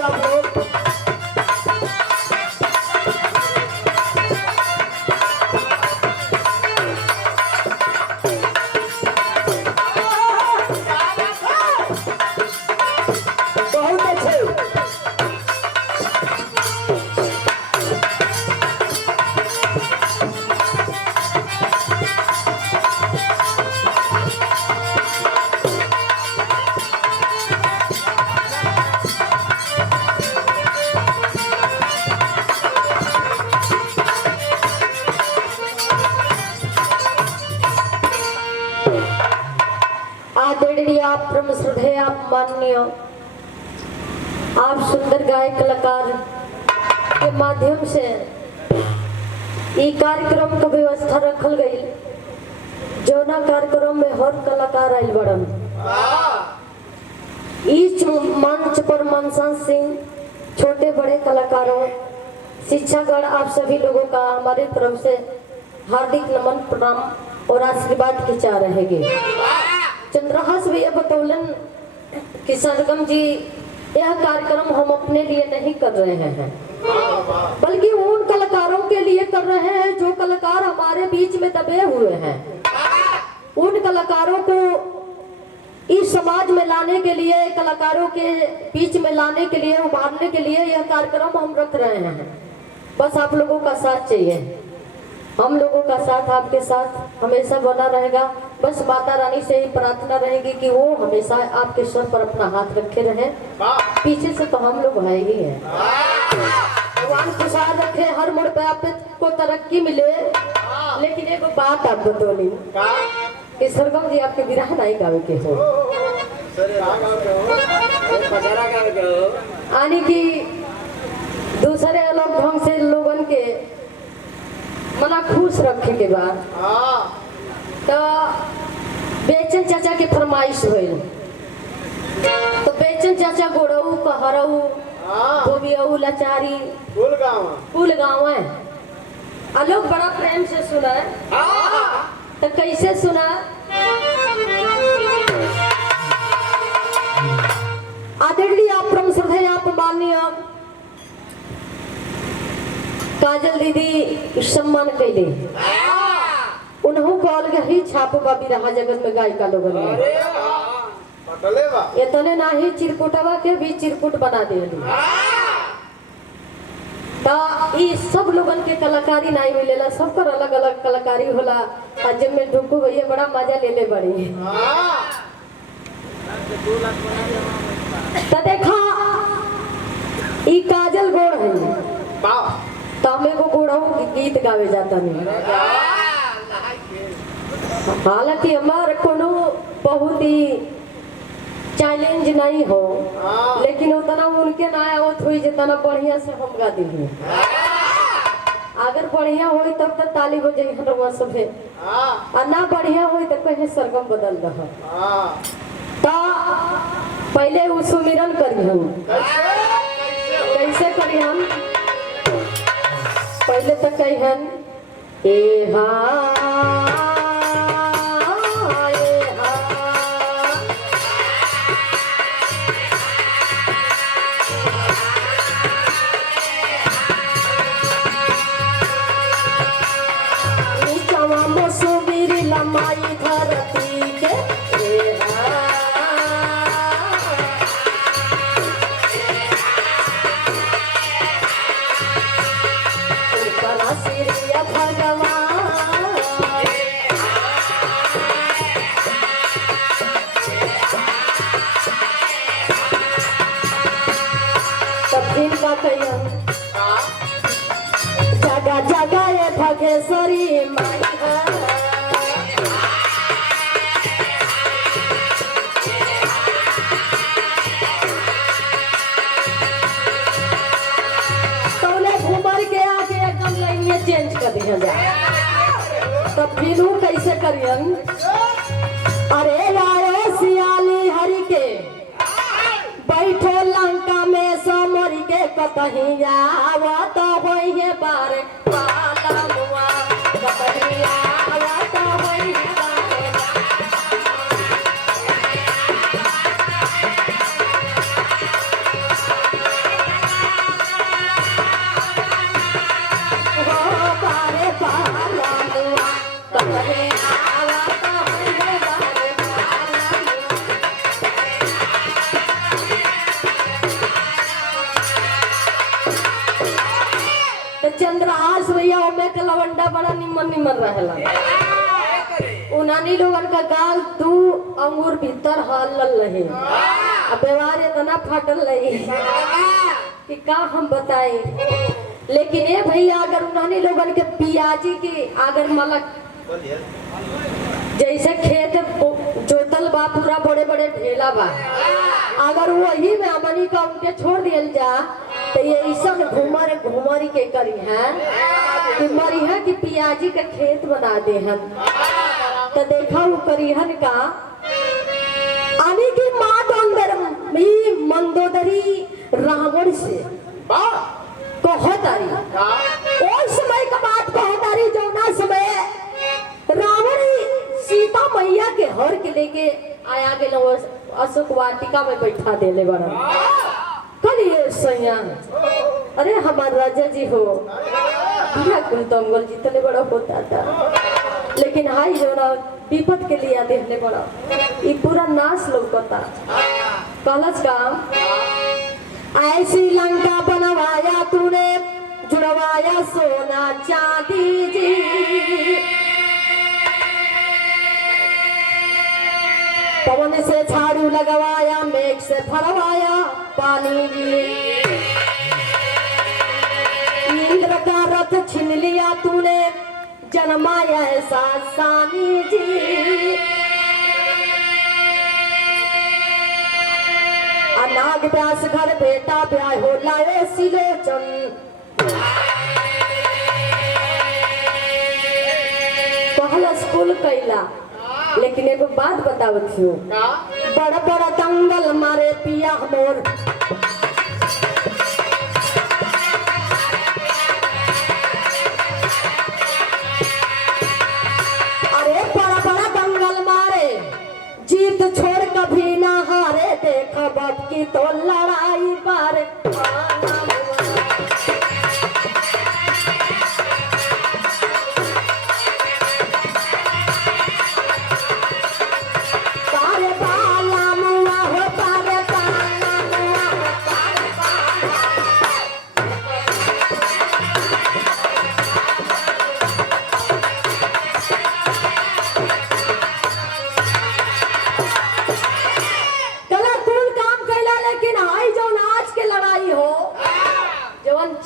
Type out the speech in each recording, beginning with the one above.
से आप लोग। बहुत अच्छे। आदरणीय आप परम श्रद्धेय आप माननीय आप सुंदर गायक कलाकार के माध्यम से ई कार्यक्रम का व्यवस्था रखल गई। जौना कार्यक्रम में हर कलाकार आयल बड़न। इस मंच पर मनसा सिंह छोटे बड़े कलाकारों शिक्षागण आप सभी लोगों का हमारे तरफ से हार्दिक नमन प्रणाम और आशीर्वाद की चाह रहेंगे। चंद्रहास भैया बतौलन कि सरगम जी यह कार्यक्रम हम अपने लिए नहीं कर रहे हैं बल्कि उन कलाकारों के लिए कर रहे हैं जो कलाकार हमारे बीच में दबे हुए हैं। उन कलाकारों को इस समाज में लाने के लिए कलाकारों के बीच में लाने के लिए उभारने के लिए यह कार्यक्रम हम रख रहे हैं। बस आप लोगों का साथ चाहिए। हम लोगों का साथ आपके साथ हमेशा बना रहेगा। बस माता रानी से ही प्रार्थना रहेगी कि वो हमेशा आपके सर पर अपना हाथ रखे रहे। पीछे से तो हम लोग है ही है। भगवान खुशहाल रखे, हर मोड़ पे आपको तरक्की मिले। लेकिन एक बात आप बतौली कि सरगम जी आपके विरह नहीं गावे के हो यानी कि दूसरे अलग ढंग से लोगन के मना खुश रखे के बाद तो बेचन चाचा के फरमाइश हुई। तो बेचन चाचा गोड़ऊ कहरऊ बोबियऊ लाचारी कुल गाँव है लोग बड़ा प्रेम से सुना है। तो कैसे सुना? आदरणीय आप परम श्रद्धेय आप माननीय काजल दीदी सम्मान कैले उन्हों को अलग ही छाप बाबी रहा जगत में गायिका लोगन में इतने ना ही चिरकुटवा के भी चिरकुट बना दे। सब लोगन के कलाकारी नहीं मिलेला, सबकर अलग अलग कलाकारी होला। आज में ढुकू भैया बड़ा मजा ले ले बड़ी। तो देखा ई काजल गोड़ है तो हमें को गोड़ाऊ गीत गावे जाता नहीं। हालांकि हमारे कोनो बहुत ही चैलेंज नहीं हो लेकिन उतना उनके ना आवत हुई जितना बढ़िया से हम गा दी। अगर बढ़िया हुई तब तो ताली हो जाए सभे और ना बढ़िया हुई तो कहीं सरगम बदल रहा। तो पहले वो सुमिरन करी हम कैसे करी हम पहले तक कहन ए हा लमाई धरती के जगह जगह ये भगेश्वरी माई चेंज कर दिया जाए तो फिर कैसे करियन। अरे आयो सियाली हरि के बैठो लंका में समरी के कतही आवत होइए बारे पाला मुआ कतही आवत होइए बारे बड़ा निमन निमन रहेला। उनानी लोगन का गाल 2 अंगूर भीतर हलल रहे, अब व्यवहार इतना फाटल रही कि का हम बताएं। लेकिन ये भैया अगर उन्होंने लोगन के पियाजी के अगर मलक जैसे खेत जोतल बा पूरा बड़े बड़े ढेला बा, अगर वही में अमनी का उनके छोड़ दिया जा तो ये ऐसा घूमर के करी है कि मरी है कि पियाजी का खेत बना दे हन। तो देखा वो करीहन का आने की माँ तो अंदर मंदोदरी रावण से कहतारी उस समय का बात कहतारी जो ना समय रावण सीता मैया के हर के लेके आया गेल अशोक वाटिका में बैठा देले बड़ा कलिए सैया। अरे हमारे राजा जी हो कुल दंगल जितने बड़ा होता था, लेकिन हाई जो ना विपद के लिए देखने बड़ा ये पूरा नाश लौकता। कहलस काम ऐसी लंका बनवाया तूने जुड़वाया सोना चांदी जी, पवन से झाड़ू लगवाया मेघ से भरवाया पानी जी, इंद्र का रथ छीन लिया तूने जन्माया ऐसा सानी जी, अनाग व्यास घर बेटा ब्याह हो लाए सिलोचन, पहला स्कूल कैला। लेकिन एक बात बतावत हूँ, बड़ा बड़ा दंगल मारे पिया मोर, अरे बड़ा बड़ा दंगल मारे जीत छोड़ कभी ना हारे, देखा बाप की तो लड़ाई पार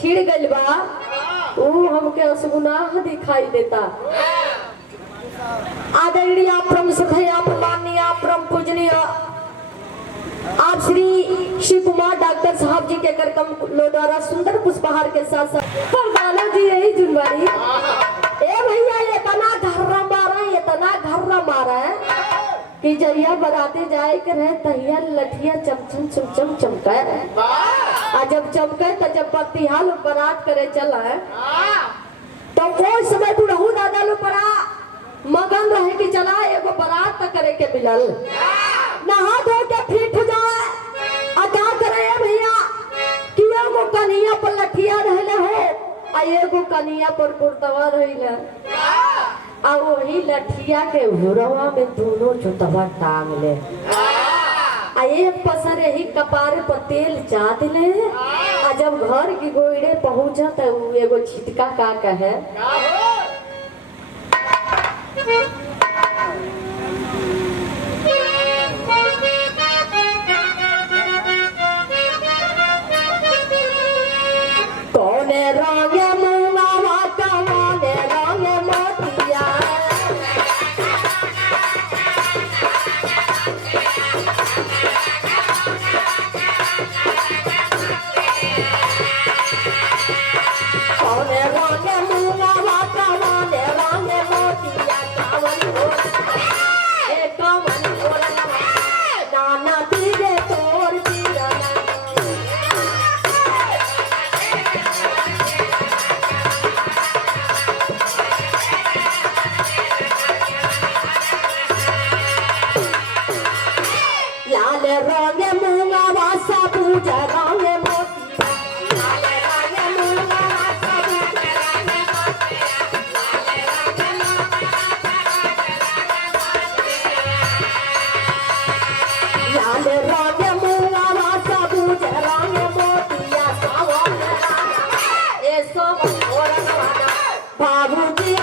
छिड़ गइल बा वो हमके असगुनाह दिखाई देता। आदरणीय परम श्रद्धेय माननीय परम पूजनीय आप श्री शिव कुमार डॉक्टर साहब जी के कार्यक्रम द्वारा सुंदर पुष्पहार के साथ साथ परवाना जी यही जुनवारी ए भैया ये तना घर्रा मारा है कि जहिया बराते जाए के रहे तहिया लठिया चमचम चमचम चमका आ जब चमके तो जब बत्तीहाल बारात करे चला है तो वो समय बुढ़ऊ दादा लो पड़ा मगन रहे कि चला एगो बारात तक करे के मिलल नहा धो के फिट हो जाए आ क्या करे भैया कि एगो कन्हैया पर लठिया रहले हो आ एगो कन्हैया पर कुर्तवा रहिले आ वही लठिया के हुरवा में दोनों जुतवा टांग ले आ एक पसर ही कपार पर तेल चाट ले आ जब घर की गोइड़े पहुंचा तो एगो छिटका का कहे कौने रंगे मुंगावा कौने रंगे मोतिया कौने रंगे मुंगावा कौने रंगे मोतिया कावन ए कावन नाना पीरे तोर पीरा लाल रंगे मुंगावा सबूज रंगे मोतिया लाल रंगे मुंगावा सबूज रंगे मोतिया लाल रंगे मुंगावा सबूज रंगे मोतिया सावन ए सब बाबूजी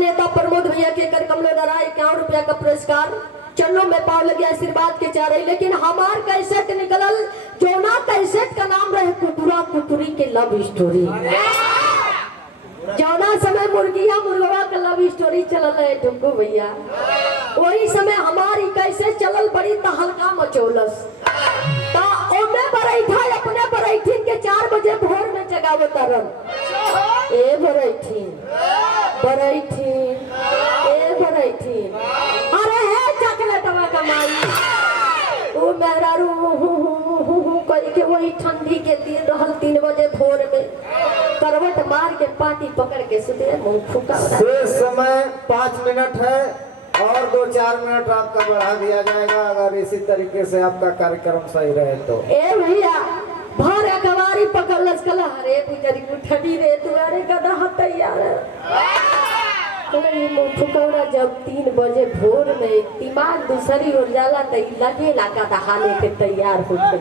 नेता प्रमोद भैया के कर कमलो डरा 51 रुपया का पुरस्कार चरणों में पाव लगे आशीर्वाद के चारे। लेकिन हमार कैसेट निकलल जोना कैसेट का नाम रहे कुकुरा कुकुरी के लव स्टोरी। जौना समय मुर्गिया मुर्गवा का लव स्टोरी चलल है ढुक्कू भैया, वही समय हमारी कैसे चलल बड़ी तहलका मचोलस। ता ओमे बरैठा अपने बरैठीन के 4 बजे भोर में जगावे तरन। ए बरैठीन बरैठीन ए बरैठीन, अरे हे चकलेटवा कमाई वो मेहरारू कह के वही ठंडी के दिन रहल 3 बजे भोर में करवट मार के पाटी पकड़ के सुते मुंह फूका। समय 5 मिनट है और 2-4 मिनट आपका बढ़ा दिया जाएगा अगर इसी तरीके से आपका कार्यक्रम सही रहे तो। ए भैया भर अखबारी पकड़ लचकला अरे गुजरी उठड़ी रे तुम्हारे कदा तैयार है। मुंह फुकौरा जब 3 बजे भोर में दिमाग दूसरी ओर जाला तो लगे लगा दहाने के तैयार होते।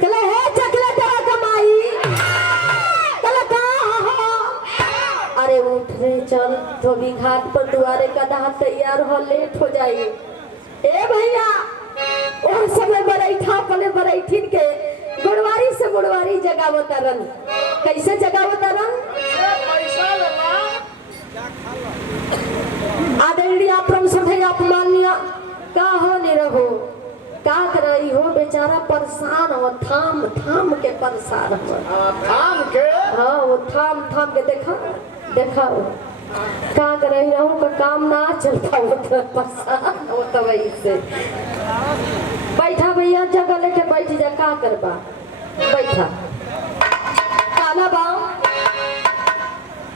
कले हे चकला तेरा कमाई कले कहाँ हो? अरे उठ रे चल धोबी घाट पर दुआरे का दहा तैयार हो लेट हो जाएगी। ए भैया और समय बरैठा अपने बरैठीन के गुड़वारी से गुड़वारी जगावतरन। कैसे जगावतरन? आदरणीय परम श्रद्धेय अपमाननीय का हो निरहो का करई हो बेचारा परेशान हो थाम थाम के परेशान हो थाम के। हाँ वो थाम थाम के देखा देखा का करई रहूं का काम ना चलता वो तो परेशान हो तो वही से बैठा भैया जगह लेके बैठ जा का करबा बैठा काला बा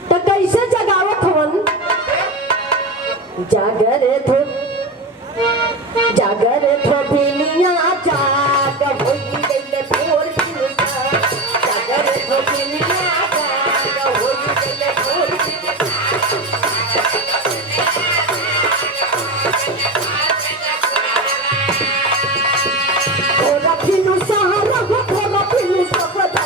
तो कैसे जगावत हवन? जागरे थो बिनिया जाग होई गइले भोर बिनुसा। जागरे थो बिनिया जाग होई गइले भोर भोर बिनुसा रहो भोर बिनुसा बता।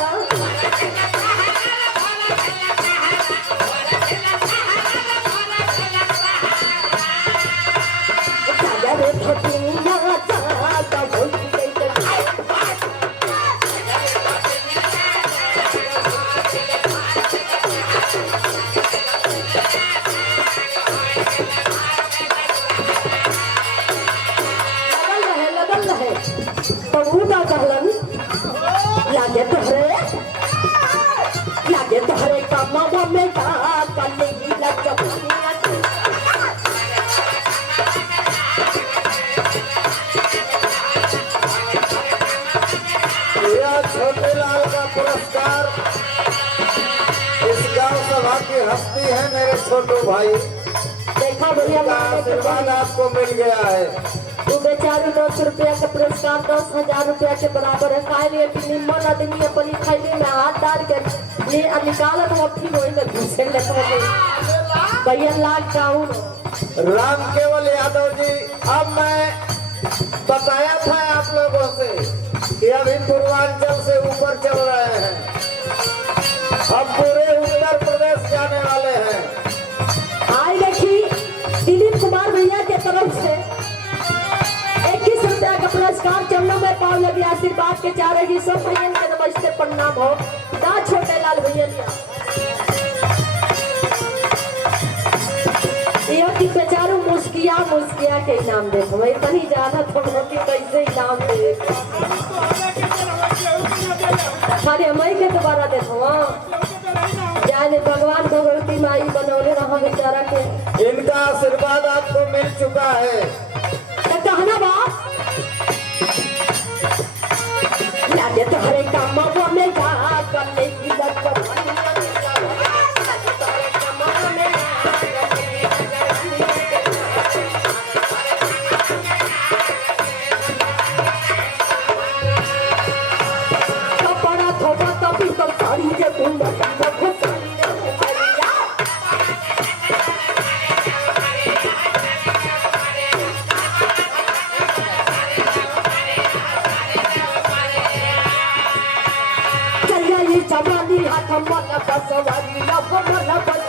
लागे तोहरे कमावा में का कले लग छोटे लाल का पुरस्कार इस गांव सभा की हस्ती है मेरे छोटू भाई। देखा भैया आशीर्वाद आपको मिल गया है। वो बेचारू 10 रुपया का पुरस्कार 10,000 रुपया के बराबर है। खाए लिए निम्न आदमी अपनी थैली में हाथ डाल के ये निकालत वो फिर वही में घुसे लेते भैया लाख डाउन। राम केवल यादव जी, अब मैं बताया था आप लोगों से कि अभी पूर्वांचल से ऊपर चल रहे हैं, अब पूरे उत्तर प्रदेश जाने वाले हैं। आई देखी दिलीप कुमार भैया के तरफ से 21 रुपया का पुरस्कार चरणों में पाव लगे आशीर्वाद के चारे जी सब भैया के नमस्ते प्रणाम हो। ना छोटे लाल भैया ये कि बेचारू मुस्किया के इनाम दे मैं तनी जाना तो कि कैसे इनाम दे खाली मई के दोबारा दे जाने भगवान भगवती माई बनौले रहा बेचारा के। इनका आशीर्वाद आपको मिल चुका है। तो कहना बात लागे तोहरे कमावा में का कले की लग कपड़ा थोड़ा तभी तो साड़ी जे कुंडा जवानी हाथ मन बसवारी लब मन बस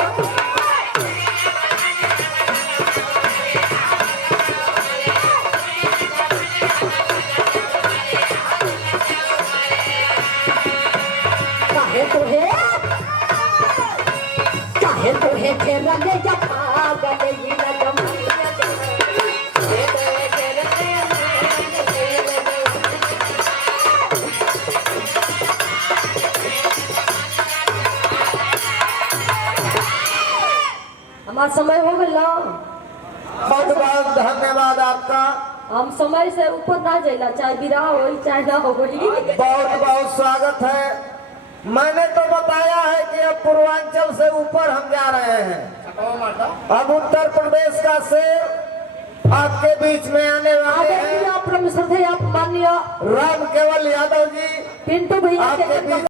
हमारा समय हो गया। बहुत बहुत धन्यवाद आपका। हम समय से ऊपर ना जाइला, चाहे विराह हो चाहे ना हो। बहुत बहुत स्वागत है। मैंने तो बताया है कि अब पूर्वांचल से ऊपर हम जा रहे हैं। अब उत्तर प्रदेश का शेर आपके बीच में आने वाले हैं। आप माननीय राम केवल यादव जी पिंटू भैया आपके के बीच